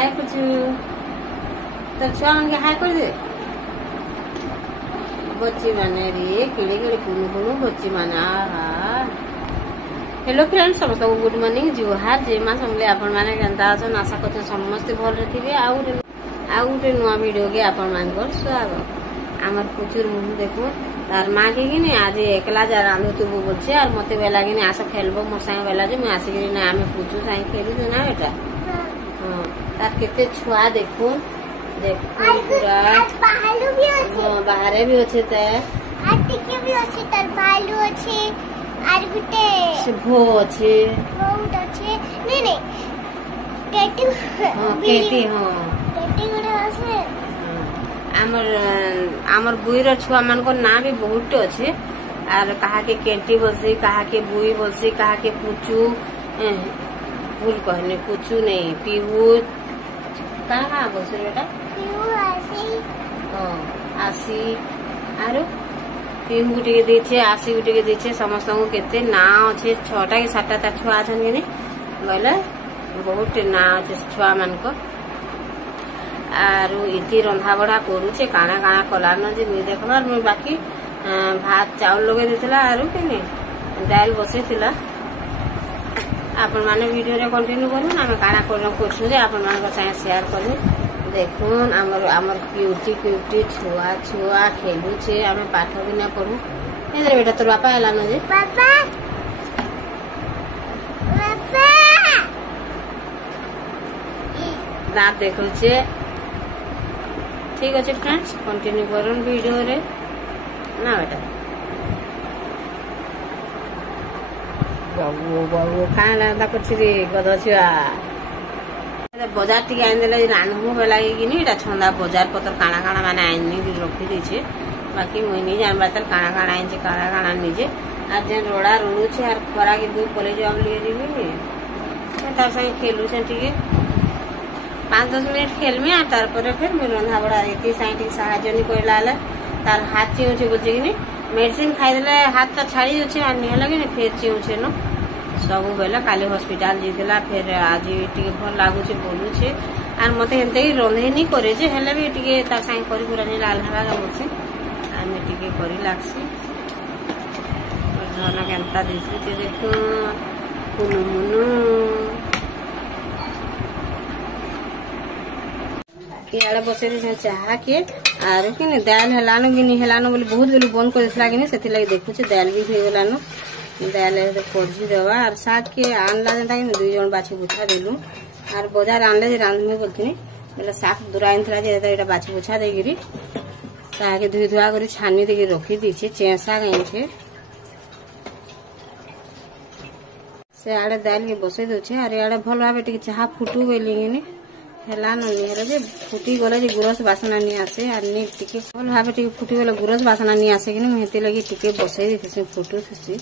हाय कुछ तो छुआ मन के हाय कर दे बच्ची माने रे केड़े केड़े कुनु कुनु बच्ची माने आहा हेलो फ्रेंड्स समस्त गुड मॉर्निंग जुहार जे मां समले आपण माने केनता अछन आशा करते समस्त भल रहिबे आ गुटे नुआ वीडियो के आपण मानकर स्वागत आमर पुचुर मुह देखो तार माँ के कि आज एकला जा रांधु तू बोलछे और मते बेला कि आस खेलबो मोर संग बेला जे मैं आसी कि आमे पुचु संग खेलु ना बेटा हां तार केते छुआ देखो देखो पूरा भालू भी अछि हां बाहरे भी अछि त आटिके भी अछि तार भालू अछि आर गुटे से भो अछि बहुत अछि नहीं केटी हां केटी हां केटी गुटे अछि आमर बुईर छुआ मान को ना भी बहुत अच्छे और कहा के केंटी बोलसी कहा के बुई बोलसी कहा के पुचू भूल कहने पुचू नहीं पीहू कहा बोलसी बेटा पीहू आसी आसी आरो पीहू गुटे देछे आसी गुटे देछे समस्त को केते ना अच्छे 6टा कि 7टा ता छुआ अछन कि गले बहुत ना अच्छे छुआ मान को आरु इति रंधा बढ़ा करूचे काना काना कलान जे मुई देखबार मुई बाकी भात चावल लगे देथिला आरु केने दाल बसेथिला आपण माने वीडियो रे कंटिन्यू करू ना काना करछु जे आपण मान को साथ शेयर करू देखुन हमर क्यूटी क्यूटी छुआ छुआ खेलुचे हमें पाठ भी ना पढू इधर बेटा तोर पापा आला न जे पापा पापा दांत देखुचे ठीक अच्छे फ्रेंड्स कंटिन्यू करन वीडियो रे ना बेटा बाबू बाबू कान लादा करछि रे गध छुआ बाजार टिके आइन देला रानमु बेला कि नि एटा छंदा बाजार पतर काना काना माने आइन नि रखि दैछे बाकी मुई नि जानबा त काना काना आइन जे काना काना निजे आज जे रोड़ा रोडू छे आर खरा के दू कॉलेज हम लिए जेबी तार संगे खेलु छे टिके 5-10 मिनट खेल में आ तार पर फिर मैं रंधा बड़ा इति साइंटिक सहायता नहीं कोइला आले तार हाथ चिउ छे बोलछे कि मेडिसिन खाइ देले हाथ का छाड़ी होछे आ नहीं लगे ने फिर चिउ छे न सब बेला काली हॉस्पिटल जीतला फिर आज टिके भल लागु छे बोलु छे आर मते हेनते ही रंधे नहीं करे जे हेले भी टिके तार साइ करी पूरा नहीं लाल हवा का बोलछे आ मैं टिके करी लागसी धना केनता दिसि छे देखो कुनु मुनु इे बसे दी चाह के आर कि दाल हेलानो कि नहीं हेलानो बोले बहुत बेलू बंद कर देला कि से देखु दाल भी हो गलानो दाल पढ़ी देवा और साग के आनला जेनता कि 2 जन बाछी बुछा देलु और बाजार आनले जे रांधमे बोलथिनी बोले साग दुराइन थला जे एटा बाछी बुछा देगिरी ताके धुई धुआ करी छानी देके रखी दीछे चेसा गई छे से आड़े दाल के बसे दोछे और आड़े भल भाबे टिके चाह फुटू गेलिनी हेला ननिहर जे फुटी गले जे गुरस बासना नहीं आसे आर नि टिके भल भाबे टिके फुटी गले गुरस बासना नहीं आसे कि हेते लगी टिके बसई देथिसे फुटू थिसी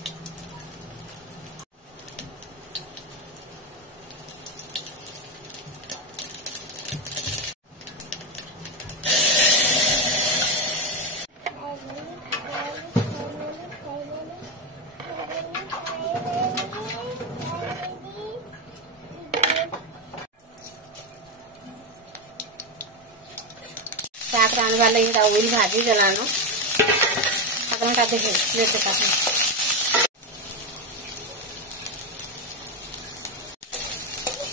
साग रांधवा लगी उल भाजी गलानो अपन का देखे लेते काफी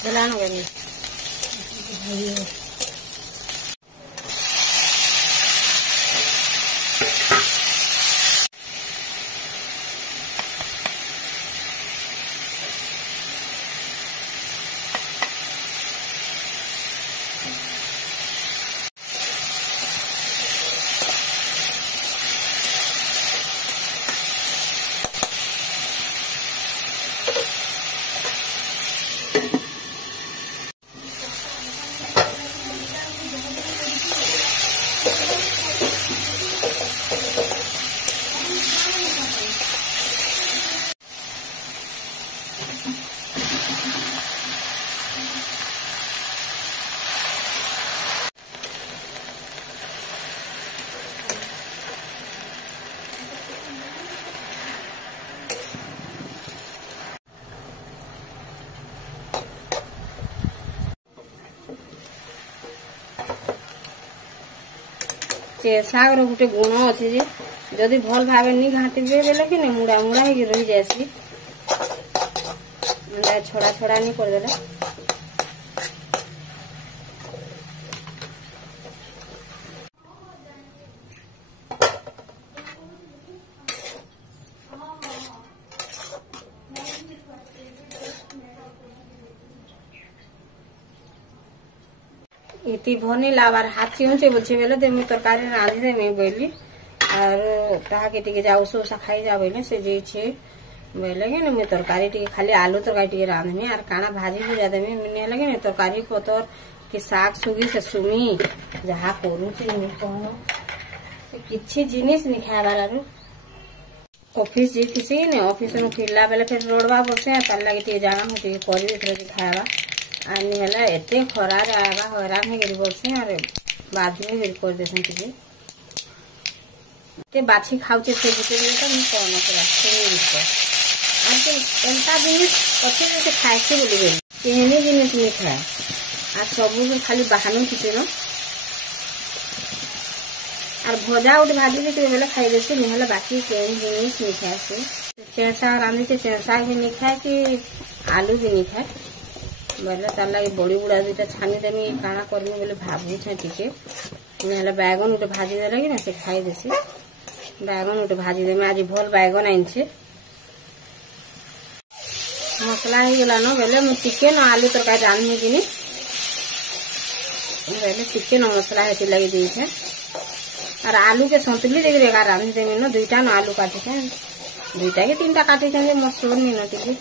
गलानो गनी ଶାଗର ଗୋଟେ ଗୁଣ ଅଛି ଯେ ଯଦି ଭଲ ଭାବେ ନି ଘାଣ୍ଟିବେ ବେଲେ କି ମୁଡ଼ା ମୁଡ଼ା ହେଇକି ରହି ଯାଇସି। ଛଡ଼ା ଛଡ଼ା ନି କରିଦେଲେ इति भनी लावार हाथ चिंचे बोलछे बेले देमी तरकारी रांधी देमी बोली और ताहा के टिके जाऊ सो सा खाई जा बोले से जे छे बोले के मैं तरकारी टिके खाली आलू तरकारी टिके रांधमी और काना भाजी भुजा देमी मिने लगे ने तरकारी पतर के साग सुगी से सुमी जहा करू छी नि कोनो से किछि जिनिस नि खाबार आरो ऑफिस जे किसी ने ऑफिस नु फिरला बेले फिर रोडवा बसे तार लागे टिके जाना हो टिके करी देथरे खावा आनी हला एते खरार आगा हैरान हे गरी बसे अरे बाद में फिर कर देसन टिके ते बाछी खाउचे से गुटे बेले त कोन करा से निको आ ते एंता जिनिस पछे से खाइके बोली गई केहनी जिनिस नि खाए आ सब को खाली बहानु किते न और भजा उठ भाजी के बेले खाइ देसे नहले बाकी केहनी जिनिस नि खाए से चेसा रांधी से चेसा भी नि खाए कि आलू भी नि खाए बोले तार लगे बड़ी बुढ़ा दुटा छानी देमी काना करमी बोले भाबू छे टिके नहले बैगन उठे भाजी दे लगी ना से खाई देसी बैगन उठे भाजी देमी आज भल बैगन आइन छे मसला ही गेला न बेले मु टिके न आलू तरकारी रांधमी किनी बेले टिके न मसला हेती लगी दी छे और आलू के संतुली देख रे का रांधी देमी न दुईटा न आलू काटी छे दुईटा के तीनटा काटी छे मसला नि न टिके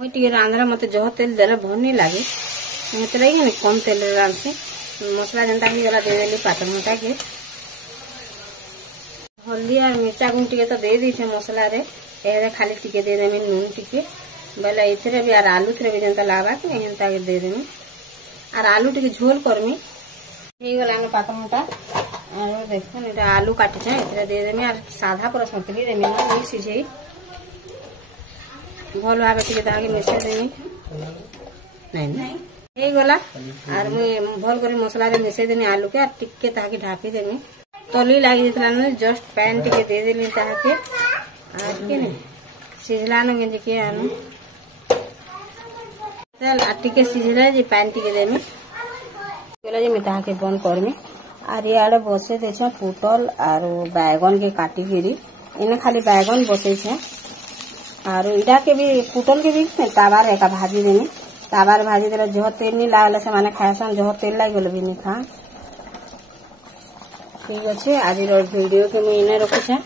मुझे रांधरा मत जह तेल देला भल नहीं लगे मत लगे कम तेल रांधे मसला जनता ही गला दे देली पात मोटा के हल्दी और मिर्चा गुण टिके तो दे दी छे मसला रे ए खाली टिके दे देमी नून टिके बेले इथरे भी और आलू थरे भी जनता लागा के एंता के दे देमी और आलू टिके झोल करमी ही गला न पात मोटा और देखो एटा आलू काटी छे इथरे दे देमी और साधा पर संतली देमी न नहीं सिझेई भल भाव टिके ताके मिसे देमी नहीं हे गला और मुई भल करे मसला रे मिसे देनी आलू के और टिके ताके ढापी देमी तली लागी दितला न जस्ट पैन टिके दे देली ताके और के ने सिझला न गेंजे के आनु चल आ टिके सिझला जे पैन टिके देमी गला जे मी ताके बंद करमी और ये आड़े बसे देछा पुटल और बैगन के काटी गिरी इने खाली बैगन बसे छे और इडा के भी पुटल के भी ताबार एका भाजी देनी ताबार भाजी देला जह तेल नहीं लागले से माने खायसन जह तेल लाग गेल भी नहीं खा ठीक अच्छे आज वीडियो के मुझे इने रखुछे।